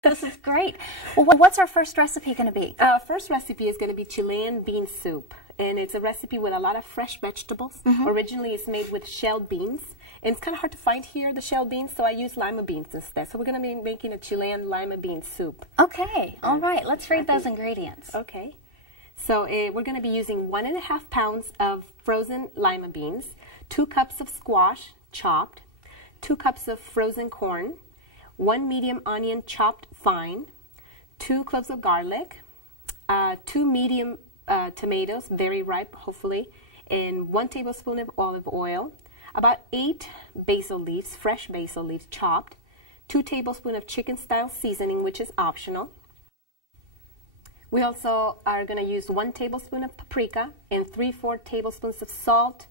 This is great. Well, what's our first recipe going to be? First recipe is going to be Chilean bean soup, and it's a recipe with a lot of fresh vegetables. Originally, it's made with shelled beans, and it's kind of hard to find here, the shelled beans, so I use lima beans instead. So we're going to be making a Chilean lima bean soup. Okay, all right. Let's read those ingredients. Okay. So we're going to be using 1.5 pounds of frozen lima beans, 2 cups of squash chopped, 2 cups of frozen corn, 1 medium onion chopped fine, 2 cloves of garlic, 2 medium tomatoes, very ripe, hopefully, and 1 tablespoon of olive oil, about 8 basil leaves, fresh basil leaves chopped, 2 tablespoons of chicken-style seasoning, which is optional. We also are going to use 1 tablespoon of paprika and 3/4 tablespoons of salt,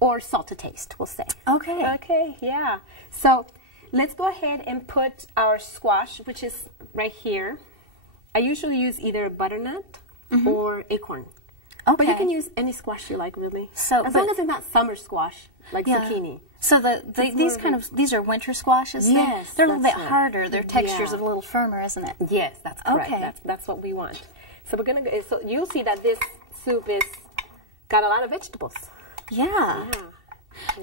or salt to taste, we'll say. Okay. Okay, yeah. So let's go ahead and put our squash, which is right here. I usually use either butternut or acorn. Okay. But you can use any squash you like, really. So, as long as it's not summer squash, like zucchini. So these are winter squashes? Yes. They're a little bit harder. Their texture's a little firmer, isn't it? Yes, that's correct. Okay. That's what we want. So we're gonna. So you'll see that this soup is got a lot of vegetables. Yeah.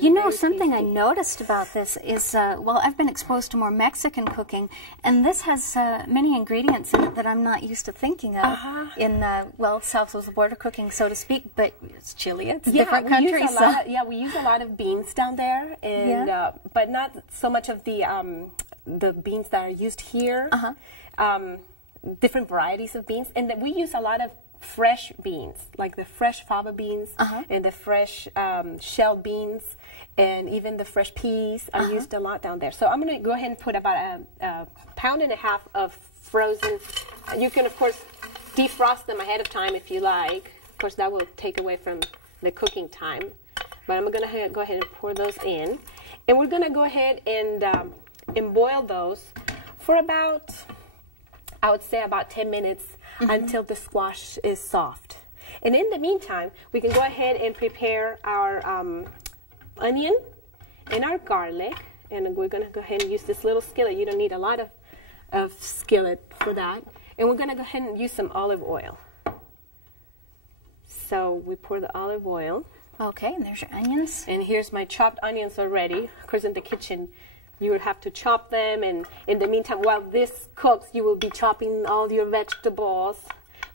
You know, something I noticed about this is, well, I've been exposed to more Mexican cooking, and this has many ingredients in it that I'm not used to thinking of in, well, south of the border cooking, so to speak, but it's Chile, it's different countries. We use a lot of beans down there, and but not so much of the beans that are used here. Different varieties of beans, and that we use a lot of fresh beans, like the fresh fava beans and the fresh shelled beans, and even the fresh peas are used a lot down there. So I'm going to go ahead and put about a pound and a half of frozen. You can, of course, defrost them ahead of time if you like. Of course, that will take away from the cooking time. But I'm going to go ahead and pour those in. And we're going to go ahead and boil those for about, I would say about 10 minutes until the squash is soft. And in the meantime, we can go ahead and prepare our onion and our garlic. And we're going to go ahead and use this little skillet. You don't need a lot of skillet for that. And we're going to go ahead and use some olive oil. So we pour the olive oil. Okay, and there's your onions. And here's my chopped onions already. Of course, in the kitchen, you would have to chop them, and in the meantime, while this cooks, you will be chopping all your vegetables.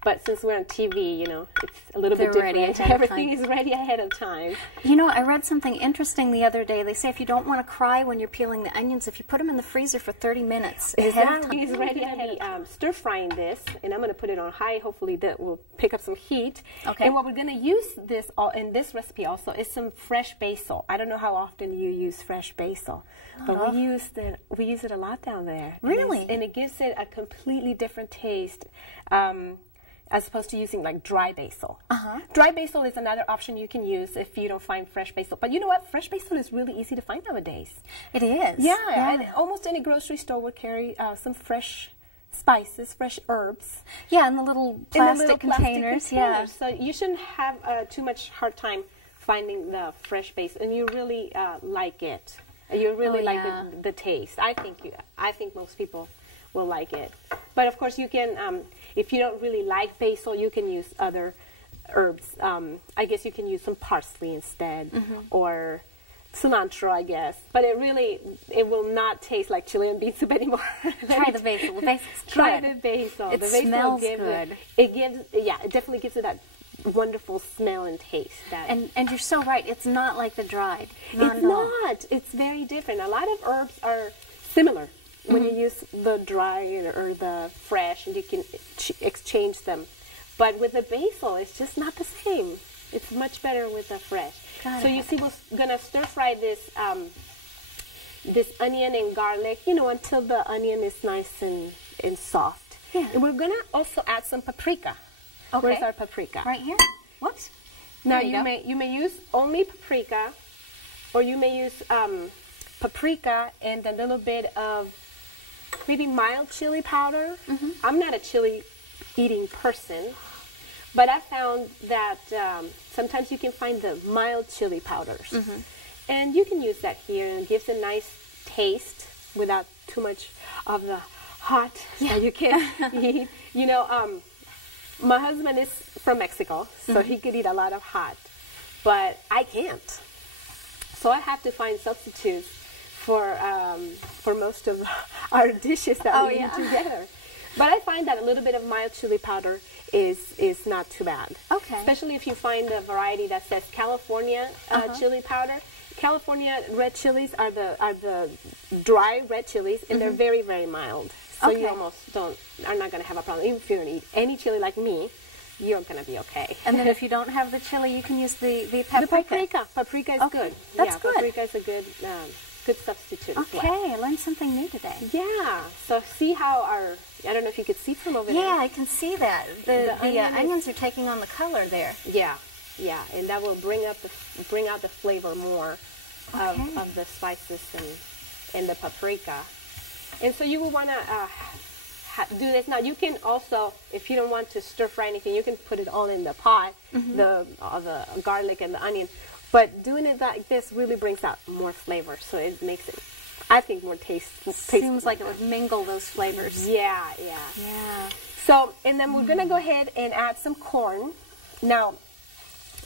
But since we're on TV, you know, it's a little bit different. Everything is ready ahead of time. You know, I read something interesting the other day. They say if you don't want to cry when you're peeling the onions, if you put them in the freezer for 30 minutes ahead of time. It's ready ahead. Stir frying this, and I'm going to put it on high. Hopefully that will pick up some heat. Okay. And what we're going to use this in this recipe also is some fresh basil. I don't know how often you use fresh basil, but we use it a lot down there. Really? And it gives it a completely different taste. As opposed to using like dry basil. Dry basil is another option you can use if you don't find fresh basil. But you know what? Fresh basil is really easy to find nowadays. It is. Yeah. And almost any grocery store would carry some fresh spices, fresh herbs. Yeah, in the little plastic containers. Yeah. So you shouldn't have too much hard time finding the fresh basil, and you really like it. You really like the taste. I think most people will like it. But of course, you can. If you don't really like basil, you can use other herbs. I guess you can use some parsley instead, or cilantro, I guess. But it will not taste like Chilean bean soup anymore. Try the basil. The basil's good. Try the basil. It the basil smells good. It definitely gives it that wonderful smell and taste. And you're so right. It's not like the dried. It's not. It's very different. A lot of herbs are similar. When you use the dry or the fresh, and you can exchange them. But with the basil, it's just not the same. It's much better with the fresh. So you see, we're going to stir fry this this onion and garlic, you know, until the onion is nice and soft. Yeah. And we're going to also add some paprika. Okay. Where's our paprika? Right here. Whoops. Now you may use only paprika, or you may use paprika and a little bit of maybe mild chili powder. I'm not a chili eating person, but I found that sometimes you can find the mild chili powders. And you can use that here, and it gives a nice taste without too much of the hot that you can eat. You know, my husband is from Mexico, so he could eat a lot of hot, but I can't. So I have to find substitutes for most of our dishes that we eat together. But I find that a little bit of mild chili powder is not too bad. Okay. Especially if you find a variety that says California chili powder. California red chilies are the dry red chilies, and they're very, very mild. So you almost are not going to have a problem. Even if you don't eat any chili like me, you're going to be okay. And then if you don't have the chili, you can use the paprika. The paprika. Paprika is good. That's good. Paprika is a good substitute as well. Okay, I learned something new today. Yeah. So see how I don't know if you could see from over there. Yeah, I can see that. The onions are taking on the color there. Yeah. Yeah, and that will bring out the flavor more of the spices and the paprika. And so you will want to do this. Now you can also, if you don't want to stir fry anything, you can put it all in the pot, the garlic and the onion. But doing it like this really brings out more flavor, so it makes it, I think, more tasteful. Seems like it would mingle those flavors. Yeah. So, and then we're going to go ahead and add some corn. Now,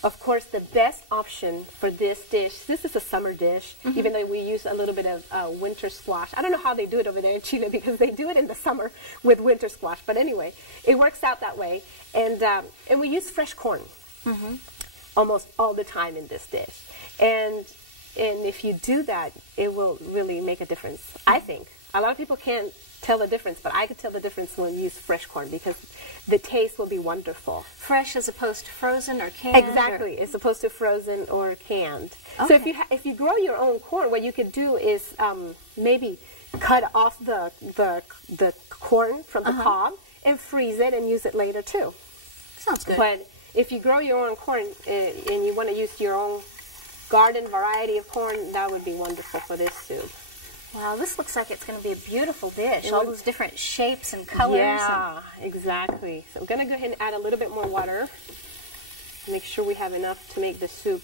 of course, the best option for this dish, this is a summer dish, even though we use a little bit of winter squash. I don't know how they do it over there in Chile, because they do it in the summer with winter squash. But anyway, it works out that way. And we use fresh corn almost all the time in this dish. And if you do that, it will really make a difference, I think. A lot of people can't tell the difference, but I could tell the difference when you use fresh corn, because the taste will be wonderful. Fresh as opposed to frozen or canned? Exactly, as opposed to frozen or canned. So if you grow your own corn, what you could do is maybe cut off the corn from the cob and freeze it and use it later too. Sounds good. But if you grow your own corn and you want to use your own garden variety of corn, that would be wonderful for this soup. Wow, this looks like it's going to be a beautiful dish. All those different shapes and colors. Yeah, exactly. So I'm going to go ahead and add a little bit more water. Make sure we have enough to make the soup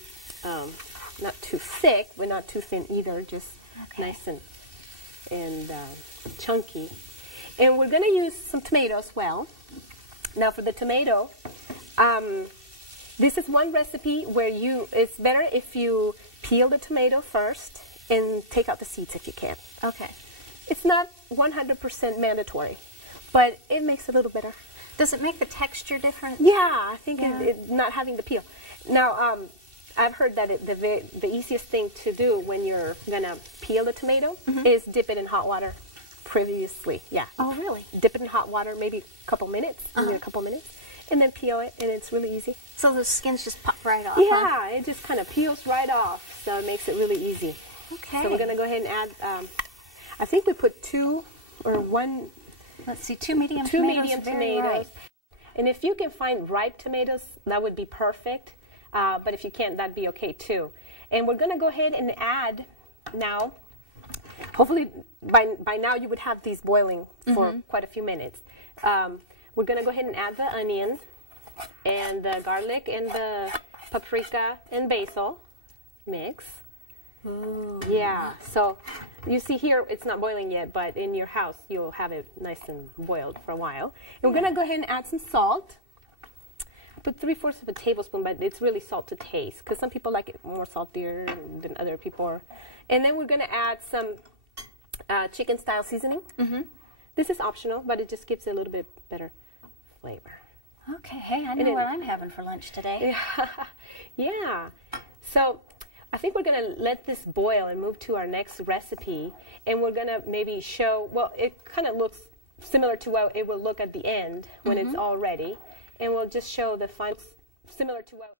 not too thick, but not too thin either. Just nice and chunky. And we're going to use some tomatoes as well. Now for the tomato, this is one recipe where it's better if you peel the tomato first and take out the seeds if you can. Okay. It's not 100% mandatory, but it makes it a little better. Does it make the texture different? Yeah, I think it not having the peel. Now, I've heard that the easiest thing to do when you're going to peel the tomato is dip it in hot water previously. Yeah. Oh, really? Dip it in hot water, maybe a couple minutes, and then peel it, and it's really easy. So the skins just pop right off? Yeah, it just kind of peels right off, so it makes it really easy. Okay. So we're going to go ahead and add, I think we put two medium tomatoes. And if you can find ripe tomatoes, that would be perfect. But if you can't, that'd be okay too. And we're going to go ahead and add now, hopefully by now you would have these boiling for quite a few minutes. We're going to go ahead and add the onion and the garlic and the paprika and basil mix. Ooh. Yeah, so you see here it's not boiling yet, but in your house you'll have it nice and boiled for a while. And we're going to go ahead and add some salt. I put 3/4 of a tablespoon, but it's really salt to taste, because some people like it more saltier than other people. And then we're going to add some chicken style seasoning. This is optional, but it just gives it a little bit better flavor. Okay, hey, I know what I'm having for lunch today. Yeah. So I think we're going to let this boil and move to our next recipe. And we're going to maybe show, well, it kind of looks similar to what it will look at the end when it's all ready. And we'll just show the final, similar to what